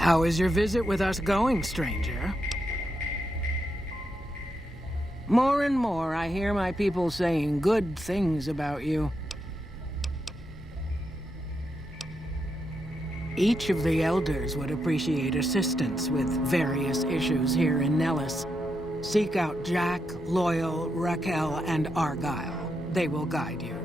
How is your visit with us going, stranger? More and more, I hear my people saying good things about you. Each of the elders would appreciate assistance with various issues here in Nellis. Seek out Jack, Loyal, Raquel, and Argyle. They will guide you.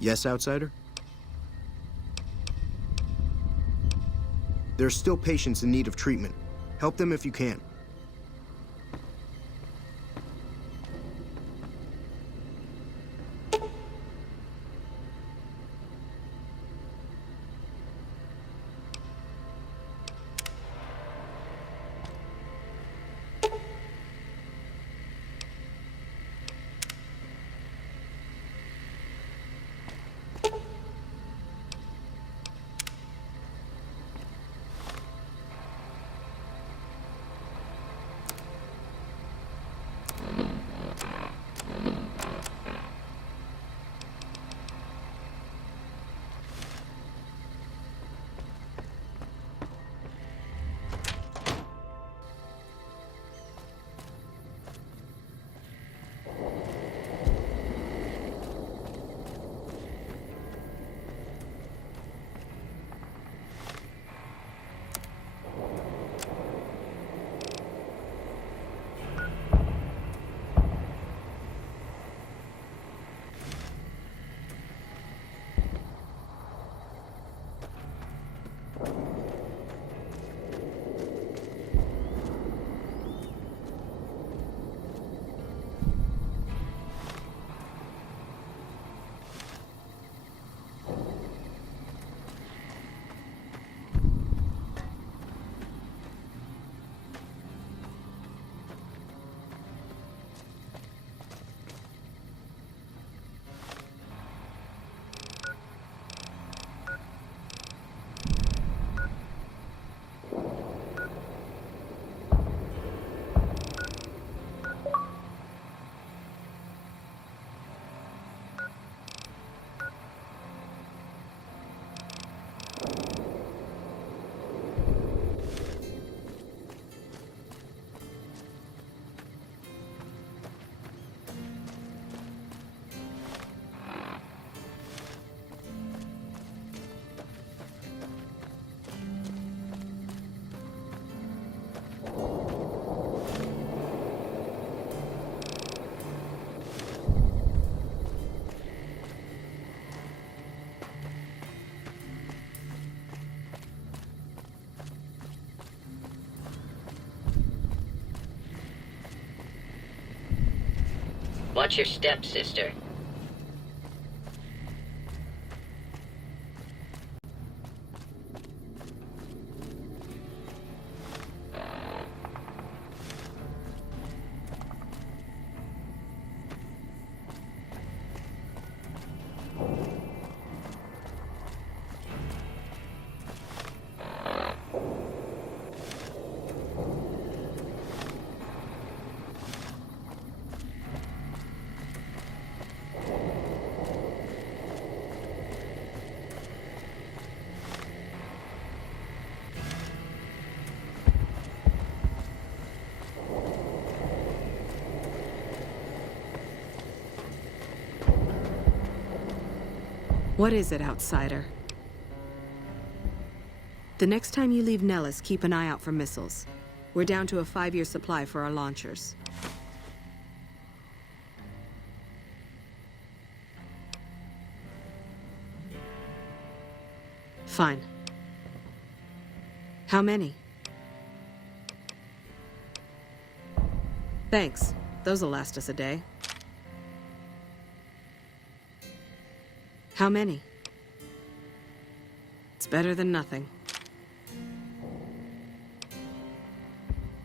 Yes, outsider? There are still patients in need of treatment. Help them if you can. Watch your step, sister. What is it, outsider? The next time you leave Nellis, keep an eye out for missiles. We're down to a 5-year supply for our launchers. Fine. How many? Thanks. Those'll last us a day. How many? It's better than nothing.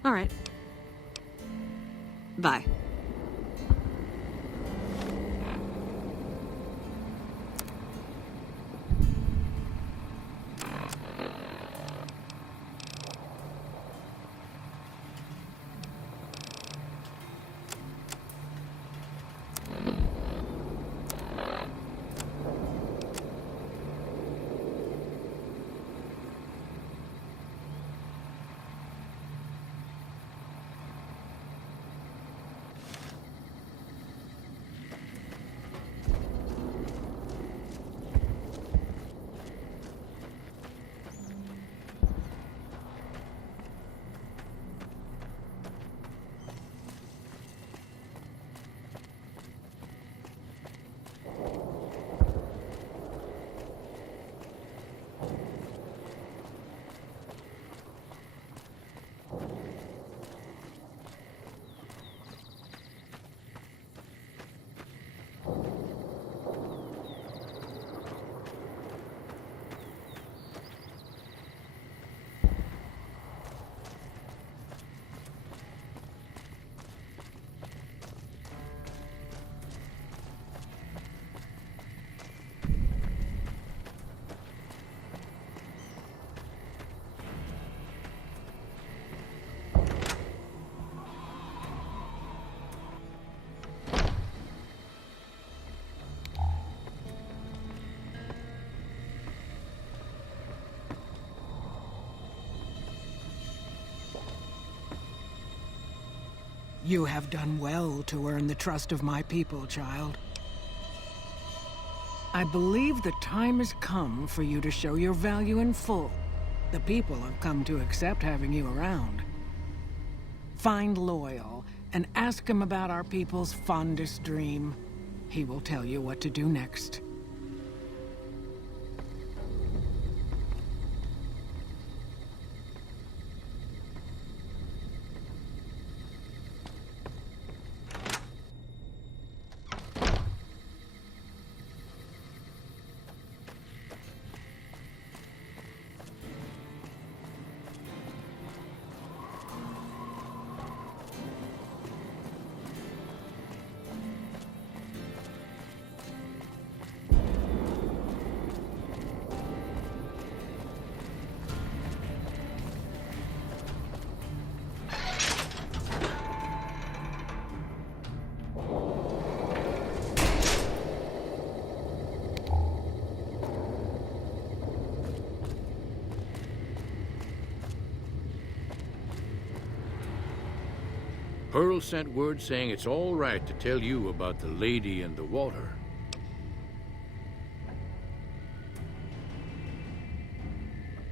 All right. Bye. You have done well to earn the trust of my people, child. I believe the time has come for you to show your value in full. The people have come to accept having you around. Find Loyal and ask him about our people's fondest dream. He will tell you what to do next. Pearl sent word saying it's all right to tell you about the lady and the water.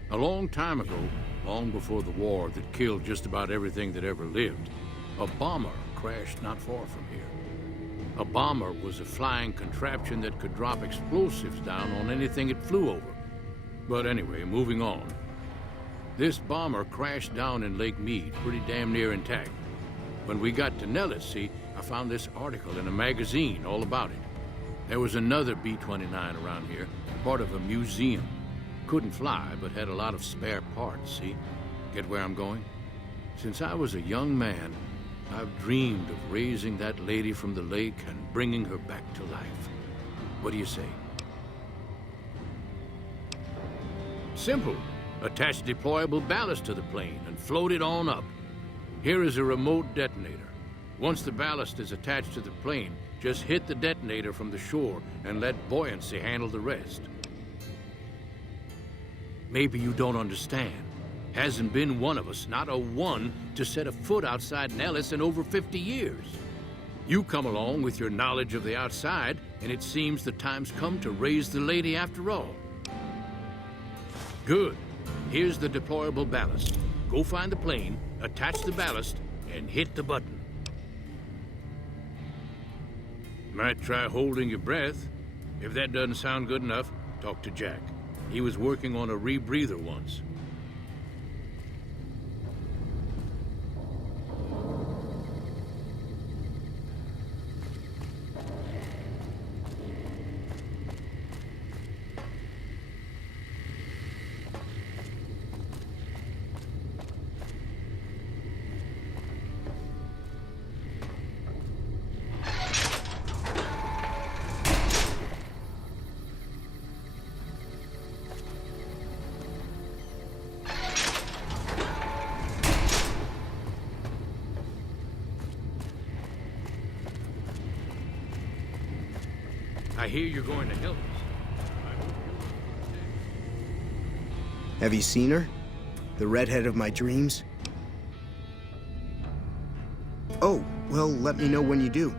A long time ago, long before the war that killed just about everything that ever lived, a bomber crashed not far from here. A bomber was a flying contraption that could drop explosives down on anything it flew over. But anyway, moving on. This bomber crashed down in Lake Mead, pretty damn near intact. When we got to Nellis, see, I found this article in a magazine all about it. There was another B-29 around here, part of a museum. Couldn't fly, but had a lot of spare parts, see? Get where I'm going? Since I was a young man, I've dreamed of raising that lady from the lake and bringing her back to life. What do you say? Simple. Attach deployable ballast to the plane and float it on up. Here is a remote detonator. Once the ballast is attached to the plane, just hit the detonator from the shore and let buoyancy handle the rest. Maybe you don't understand. Hasn't been one of us, not a one, to set a foot outside Nellis in over 50 years. You come along with your knowledge of the outside, and it seems the time's come to raise the lady after all. Good. Here's the deployable ballast. Go find the plane, attach the ballast, and hit the button. Might try holding your breath. If that doesn't sound good enough, talk to Jack. He was working on a rebreather once. I hear you're going to help us. Have you seen her? The redhead of my dreams? Oh, well, let me know when you do.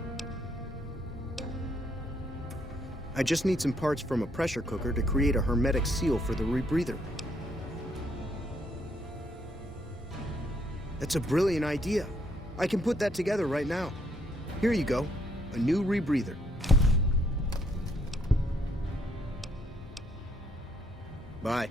I just need some parts from a pressure cooker to create a hermetic seal for the rebreather. That's a brilliant idea. I can put that together right now. Here you go, a new rebreather. Bye.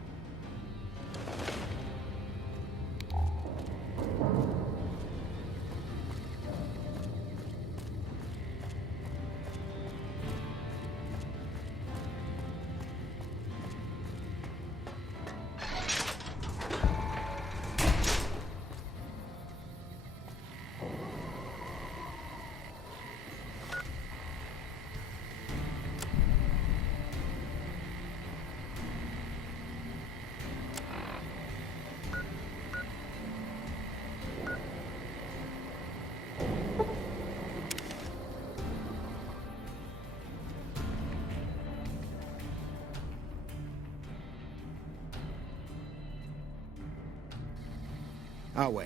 Awe,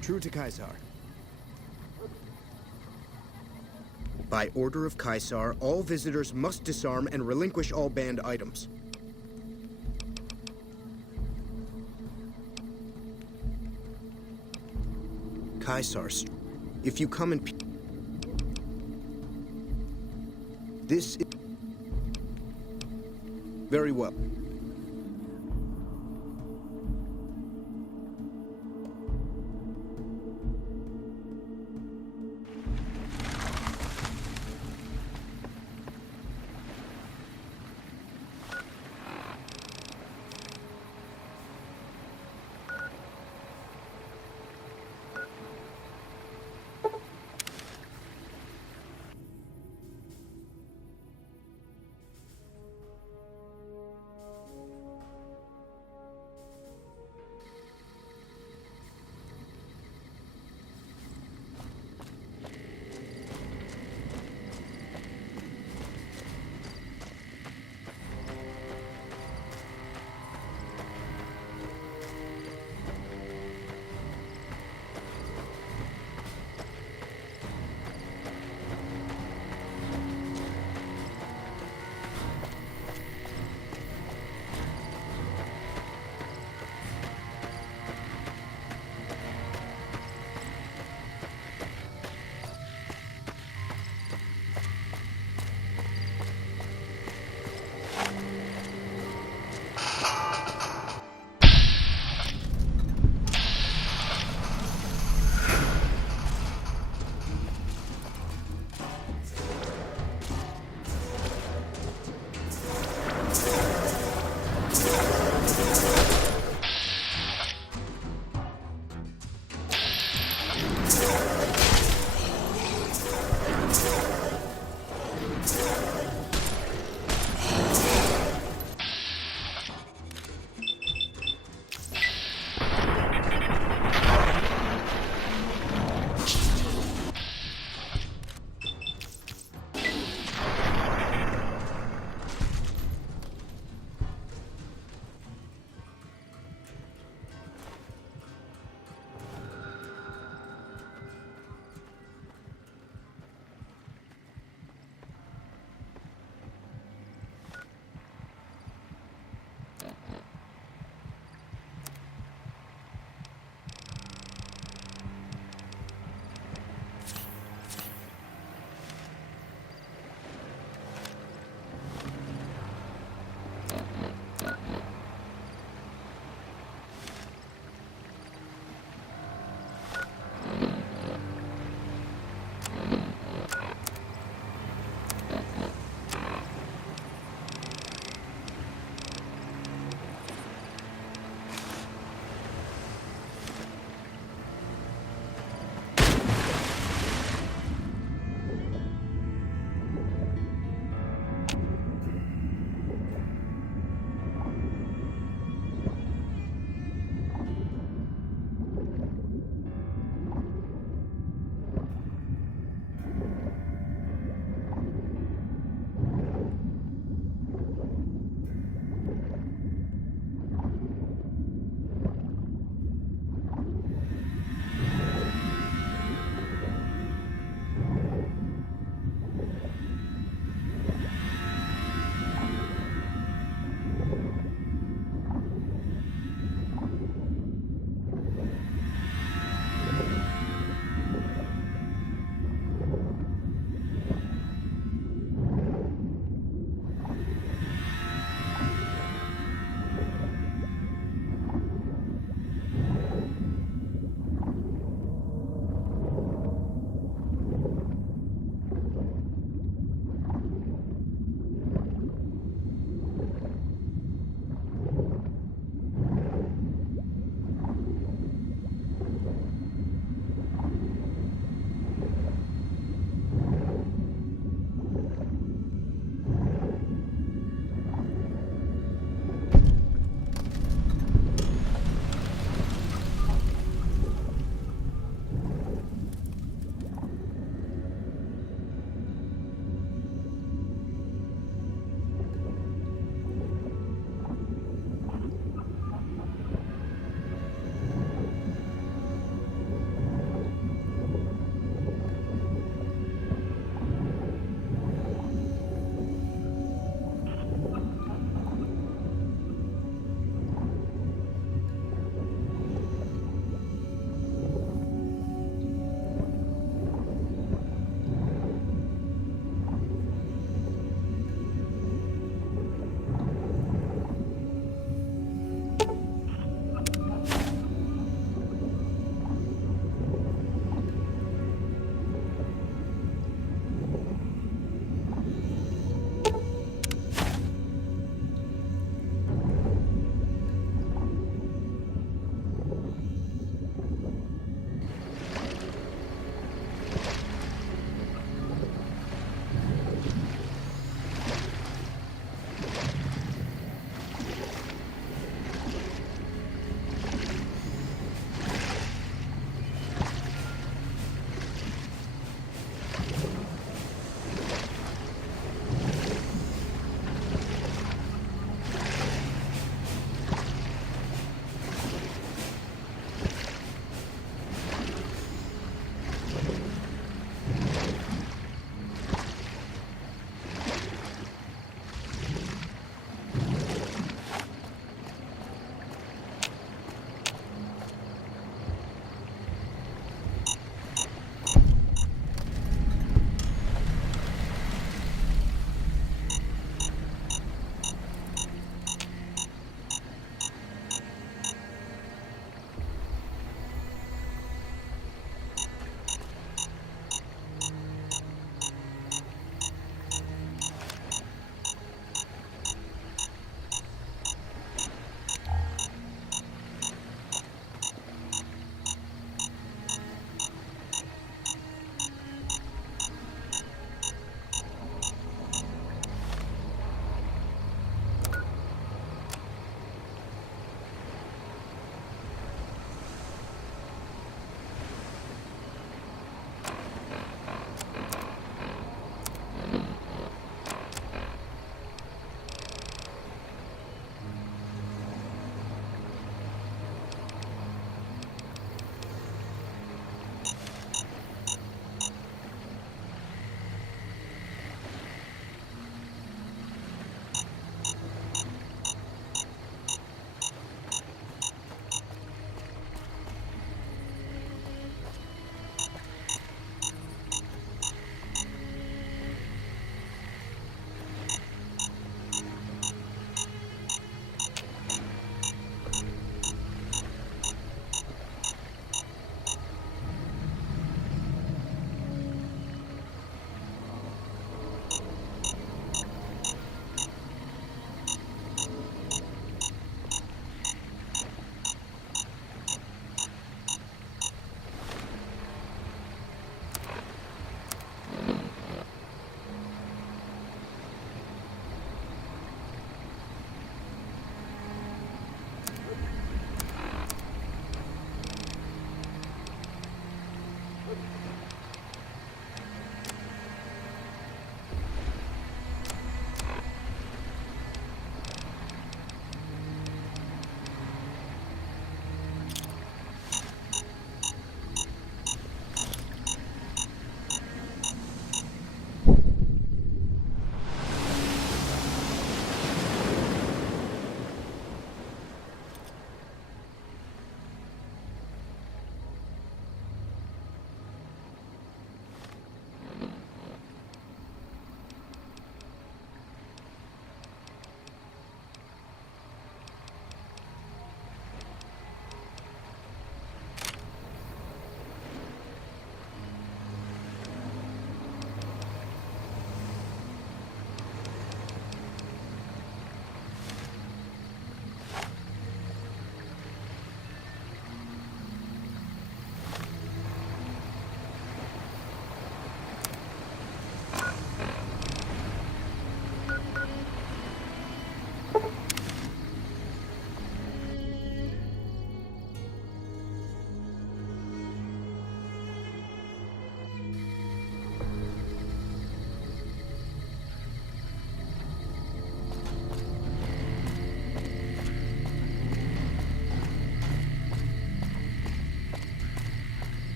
true to Caesar. By order of Caesar, all visitors must disarm and relinquish all banned items. Caesar, if you come in this is very well.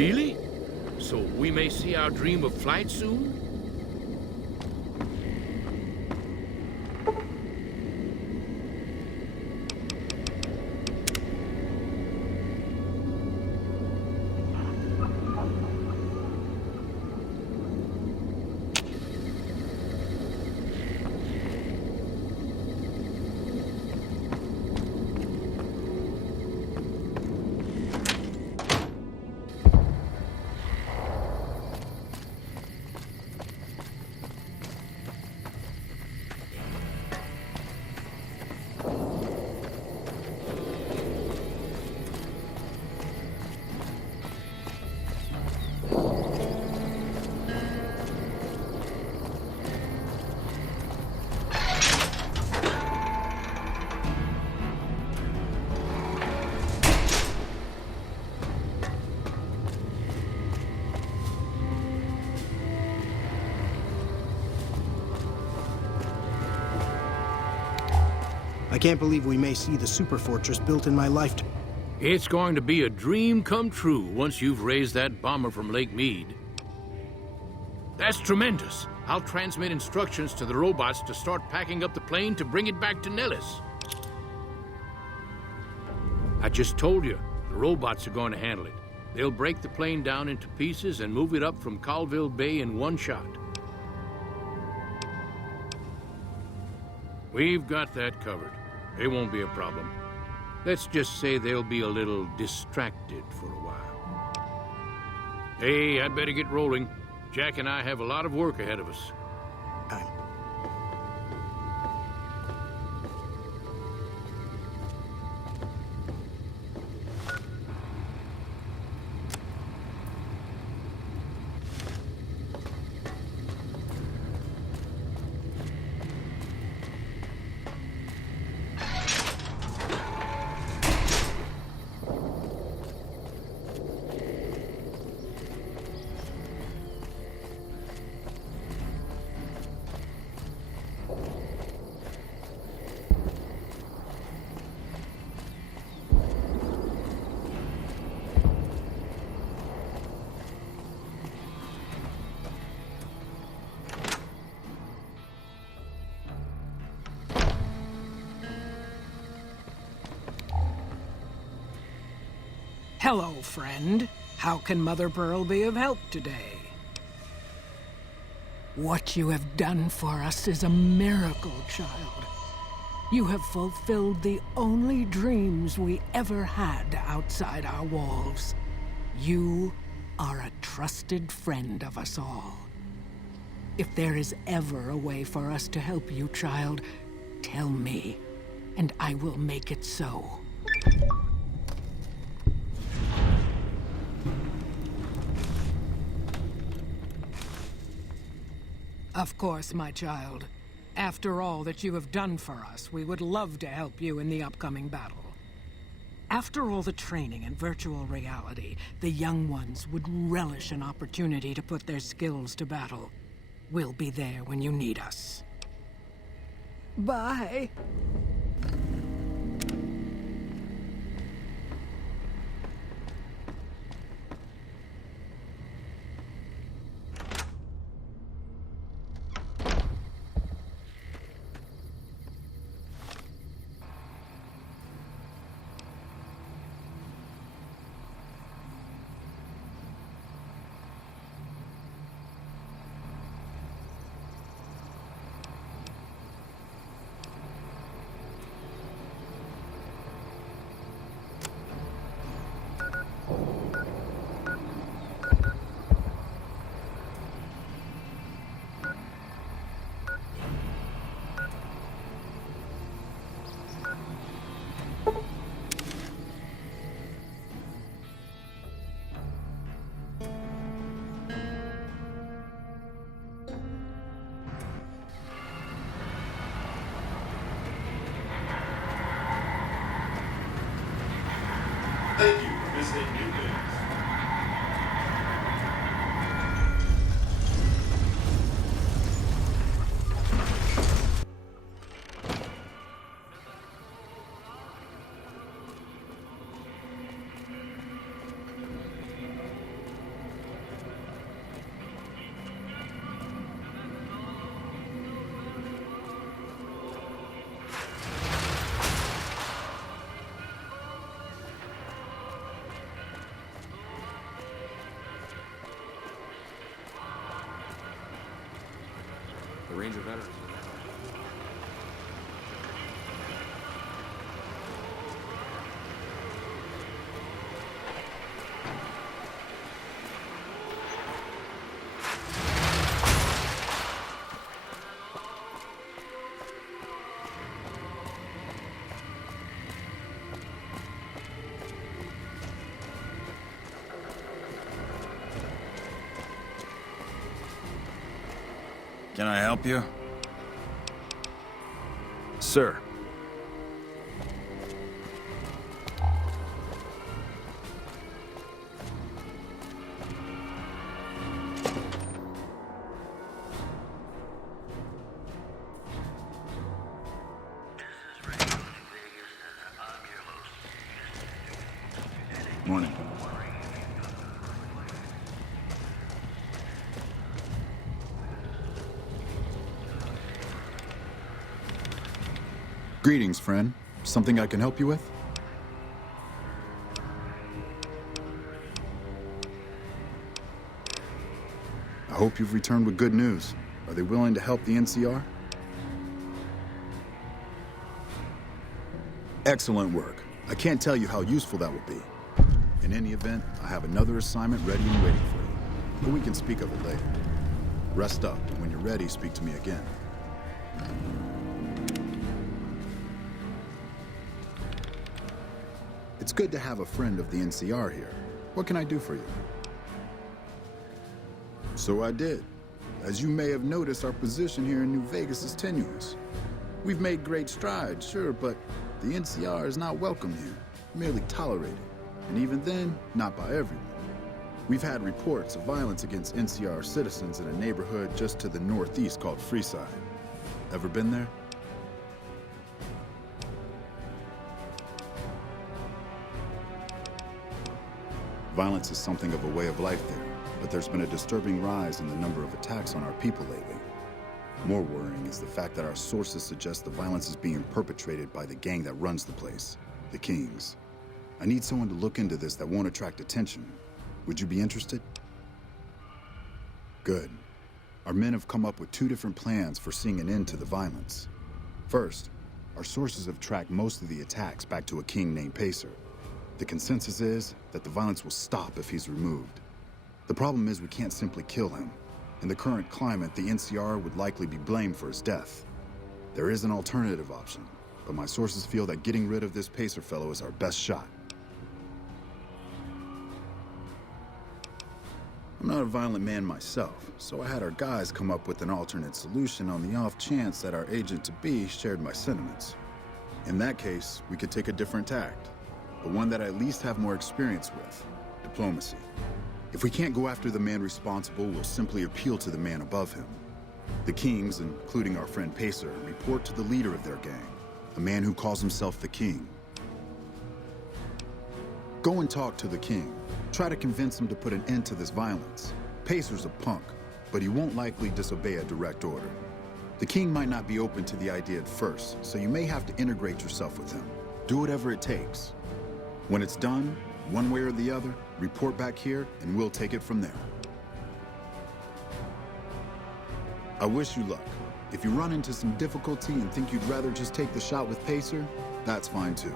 Really? So we may see our dream of flight soon? I can't believe we may see the super fortress built in my lifetime. It's going to be a dream come true once you've raised that bomber from Lake Mead. That's tremendous. I'll transmit instructions to the robots to start packing up the plane to bring it back to Nellis. I just told you, the robots are going to handle it. They'll break the plane down into pieces and move it up from Colville Bay in one shot. We've got that covered. It won't be a problem. Let's just say they'll be a little distracted for a while. Hey, I'd better get rolling. Jack and I have a lot of work ahead of us. Hello, friend. How can Mother Pearl be of help today? What you have done for us is a miracle, child. You have fulfilled the only dreams we ever had outside our walls. You are a trusted friend of us all. If there is ever a way for us to help you, child, tell me, and I will make it so. Of course, my child. After all that you have done for us, we would love to help you in the upcoming battle. After all the training in virtual reality, the young ones would relish an opportunity to put their skills to battle. We'll be there when you need us. Bye. Thank you for visiting New Base. Can I help you? Sir. Morning. Greetings, friend. Something I can help you with? I hope you've returned with good news. Are they willing to help the NCR? Excellent work. I can't tell you how useful that will be. In any event, I have another assignment ready and waiting for you. But we can speak of it later. Rest up, and when you're ready, speak to me again. It's good to have a friend of the NCR here. What can I do for you? So I did. As you may have noticed, our position here in New Vegas is tenuous. We've made great strides, sure, but the NCR is not welcome here, merely tolerated. And even then, not by everyone. We've had reports of violence against NCR citizens in a neighborhood just to the northeast called Freeside. Ever been there? Violence is something of a way of life there, but there's been a disturbing rise in the number of attacks on our people lately. More worrying is the fact that our sources suggest the violence is being perpetrated by the gang that runs the place, the Kings. I need someone to look into this that won't attract attention. Would you be interested? Good. Our men have come up with 2 different plans for seeing an end to the violence. First, our sources have tracked most of the attacks back to a king named Pacer. The consensus is that the violence will stop if he's removed. The problem is we can't simply kill him. In the current climate, the NCR would likely be blamed for his death. There is an alternative option, but my sources feel that getting rid of this Pacer fellow is our best shot. I'm not a violent man myself, so I had our guys come up with an alternate solution on the off chance that our agent-to-be shared my sentiments. In that case, we could take a different tact, but one that I at least have more experience with: diplomacy. If we can't go after the man responsible, we'll simply appeal to the man above him. The Kings, including our friend Pacer, report to the leader of their gang, a man who calls himself the King. Go and talk to the King. Try to convince him to put an end to this violence. Pacer's a punk, but he won't likely disobey a direct order. The King might not be open to the idea at first, so you may have to integrate yourself with him. Do whatever it takes. When it's done, one way or the other, report back here and we'll take it from there. I wish you luck. If you run into some difficulty and think you'd rather just take the shot with Pacer, that's fine too.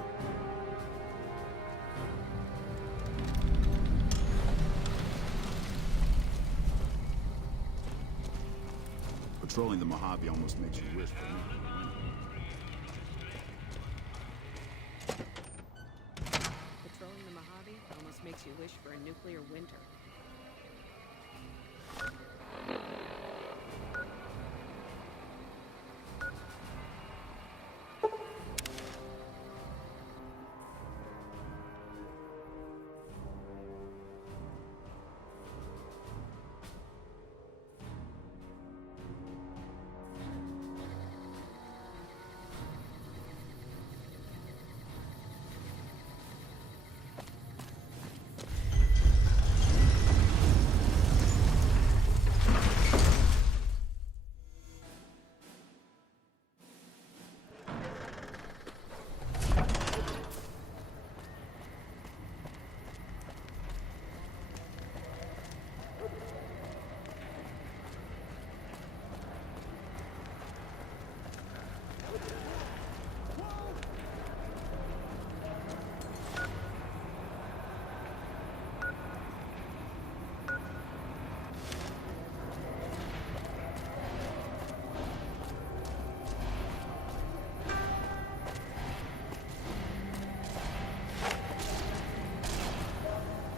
Patrolling the Mojave almost makes you wish for me. Patrolling the Mojave almost makes you wish for a nuclear winter.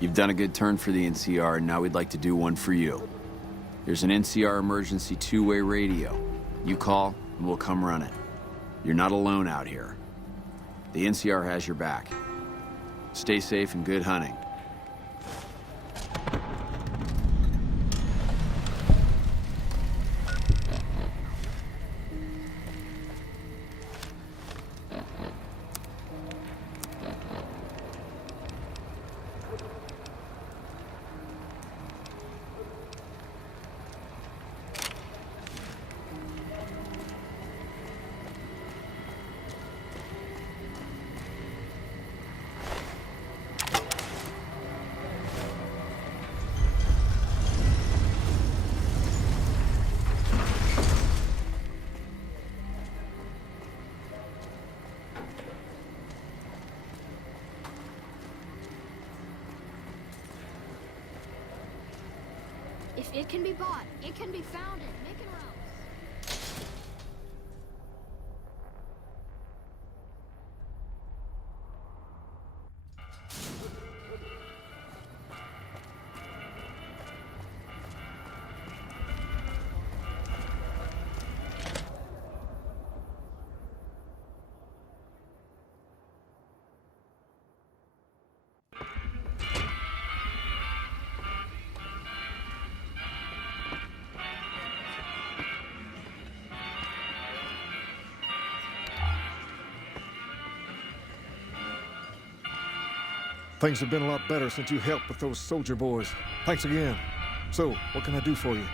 You've done a good turn for the NCR, and now we'd like to do one for you. There's an NCR emergency two-way radio. You call, and we'll come run it. You're not alone out here. The NCR has your back. Stay safe and good hunting. If it can be bought, it can be found in Macon Roads. Things have been a lot better since you helped with those soldier boys. Thanks again. So, what can I do for you?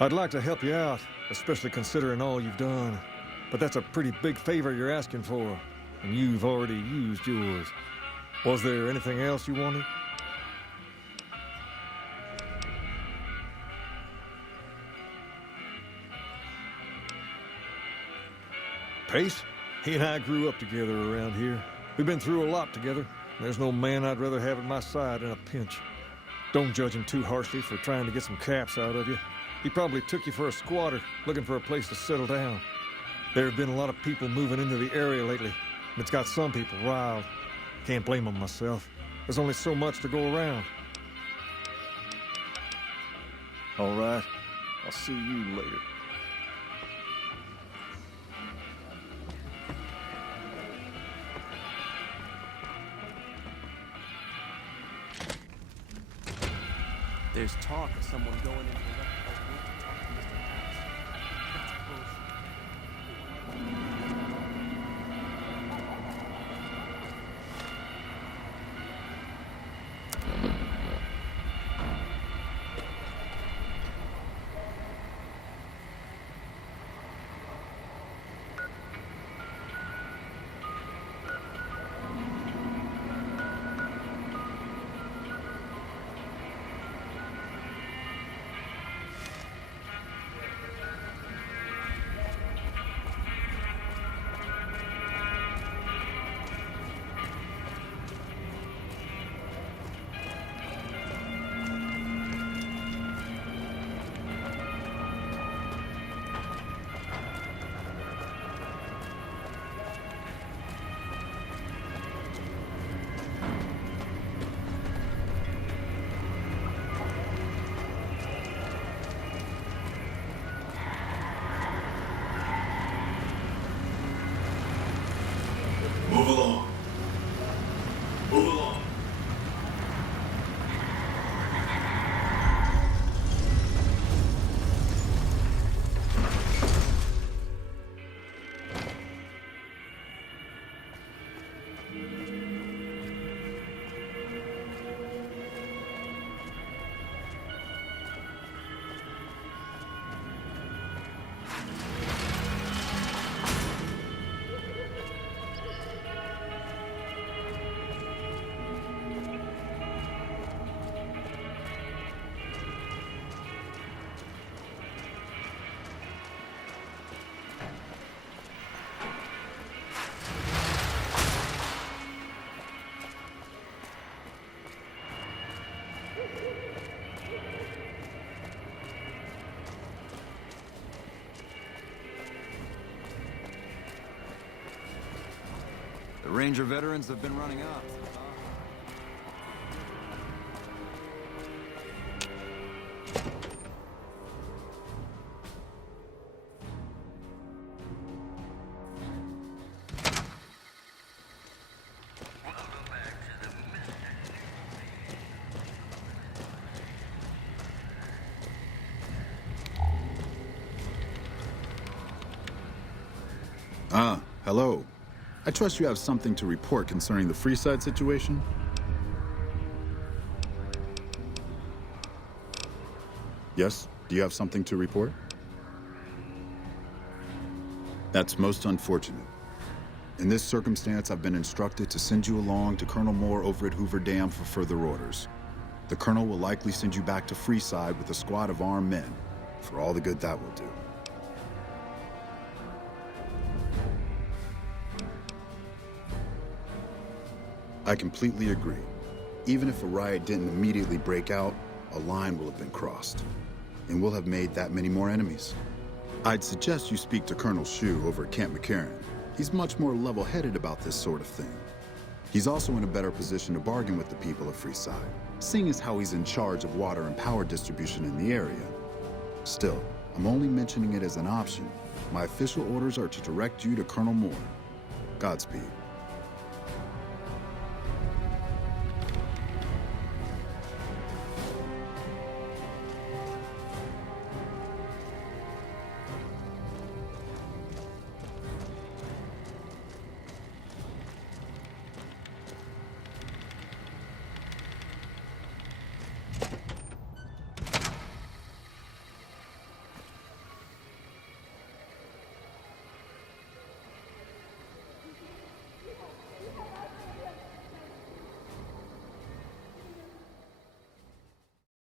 I'd like to help you out, especially considering all you've done. But that's a pretty big favor you're asking for, and you've already used yours. Was there anything else you wanted? Pace? He and I grew up together around here. We've been through a lot together. There's no man I'd rather have at my side in a pinch. Don't judge him too harshly for trying to get some caps out of you. He probably took you for a squatter, looking for a place to settle down. There have been a lot of people moving into the area lately, and it's got some people riled. Can't blame them myself. There's only so much to go around. All right. I'll see you later. There's talk of someone going into the rectified room to talk to Mr. House. That's bullshit. Move along. Move along. Ranger veterans have been running up. Hello. I trust you have something to report concerning the Freeside situation? Yes? Do you have something to report? That's most unfortunate. In this circumstance, I've been instructed to send you along to Colonel Moore over at Hoover Dam for further orders. The Colonel will likely send you back to Freeside with a squad of armed men, for all the good that will do. I completely agree. Even if a riot didn't immediately break out, a line will have been crossed, and we'll have made that many more enemies. I'd suggest you speak to Colonel Shu over at Camp McCarran. He's much more level-headed about this sort of thing. He's also in a better position to bargain with the people of Freeside, seeing as how he's in charge of water and power distribution in the area. Still, I'm only mentioning it as an option. My official orders are to direct you to Colonel Moore. Godspeed.